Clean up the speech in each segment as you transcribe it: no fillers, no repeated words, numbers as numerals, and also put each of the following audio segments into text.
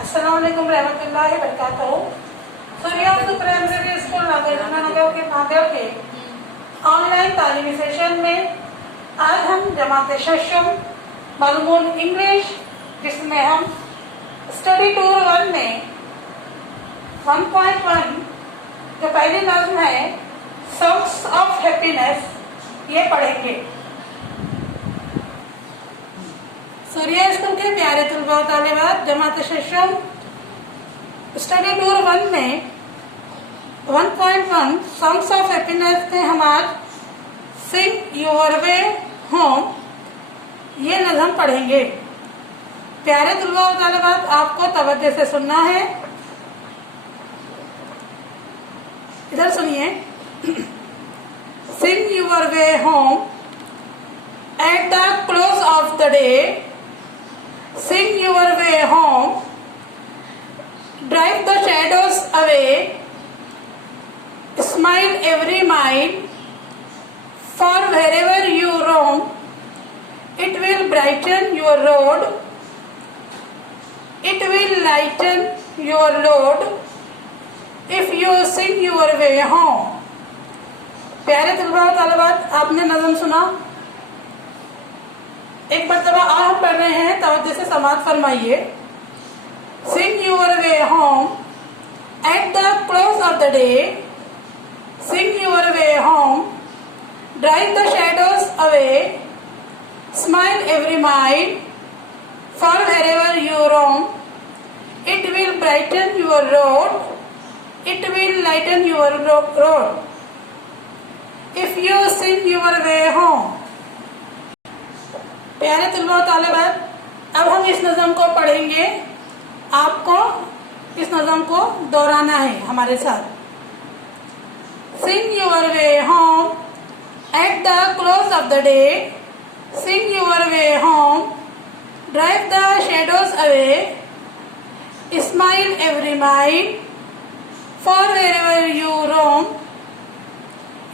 अस्सलामुअलैकुम रहमतुल्लाहि वबरकातुहू। सूर्यास्त प्राइमरी स्कूल नागेव के ऑनलाइन तालीमी सेशन में आज हम जमात शशम मजमून इंग्लिश, जिसमें हम स्टडी टूर 1 में 1.1 जो पहली नज़्म है सॉन्ग्स ऑफ हैप्पीनेस, ये पढ़ेंगे। सूर्या स्कूल के प्यारे तुलबा और तालिबात, जमात शशम स्टडी टूर 1 में 1.1 सॉन्ग्स ऑफ हैप्पीनेस में हम आज सिंग योर वे होम ये नज़्म पढ़ेंगे। प्यारे तुलबा और तालिबात, आपको तवज्जो से सुनना है। इधर सुनिए। Sing your way home at the close of the day, sing your way home, drive the shadows away, smile every mile, for wherever you roam, it will brighten your road, it will lighten your load, if you sing your way home। प्यारे तुलबा और तालिबात, आपने नज़्म सुना। एक मरतबा और हम पढ़ रहे हैं, तवज्जो से समाअत फरमाइए। Sing your way home at the close of the day, sing your way home, drive the shadows away, smile every mile, for wherever you roam, it will brighten your road, it will lighten your road, if you sing your way home. प्यारे तुलबा और तालिबात, अब हम इस नज़्म को पढ़ेंगे। आपको इस नज़्म को दोहराना है हमारे साथ। Sing your way home at the close of the day, sing your way home, drive the shadows away, smile every mile, for wherever you roam,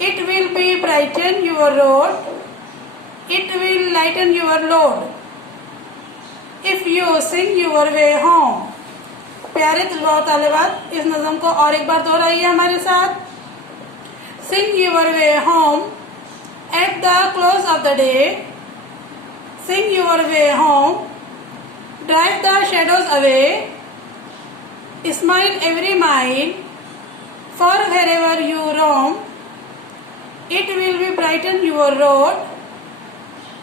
it will be brighten your road, it will lighten your load, if you sing your way home। प्यारे तुलबा और तालिबात, इस नज़्म को और एक बार दोहराइए हमारे साथ। Sing your way home at the close of the day, sing your way home, drive the shadows away, smile every mile, for wherever you roam, it will be brighten your road,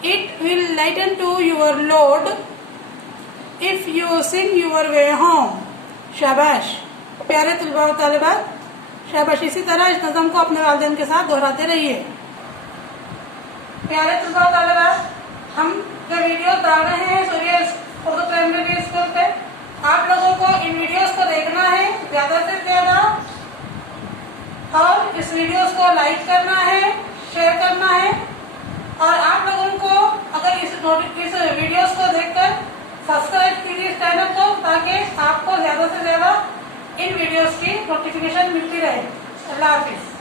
it will lighten to your load, if you sing your way home। शाबाश प्यारे तुलबा और तालिबात, शाबाश। इसी तरह इस नज़्म को अपने वालिदैन के साथ दोहराते रहिए। प्यारे तुलबा और तालिबात, हम जो वीडियो डाल रहे हैं सूर्या उर्दू प्राइमरी स्कूल पे, आप लोगों को इन वीडियोस को देखना है ज़्यादा से ज़्यादा, और इस वीडियोस को लाइक करना है, शेयर करना है, और आप लोगों को अगर इस वीडियोस को देखकर सब्सक्राइब कीजिए इस चैनल को, ताकि आपको ज़्यादा से ज़्यादा इन वीडियोस की नोटिफिकेशन मिलती रहे। अल्लाह हाफिज़।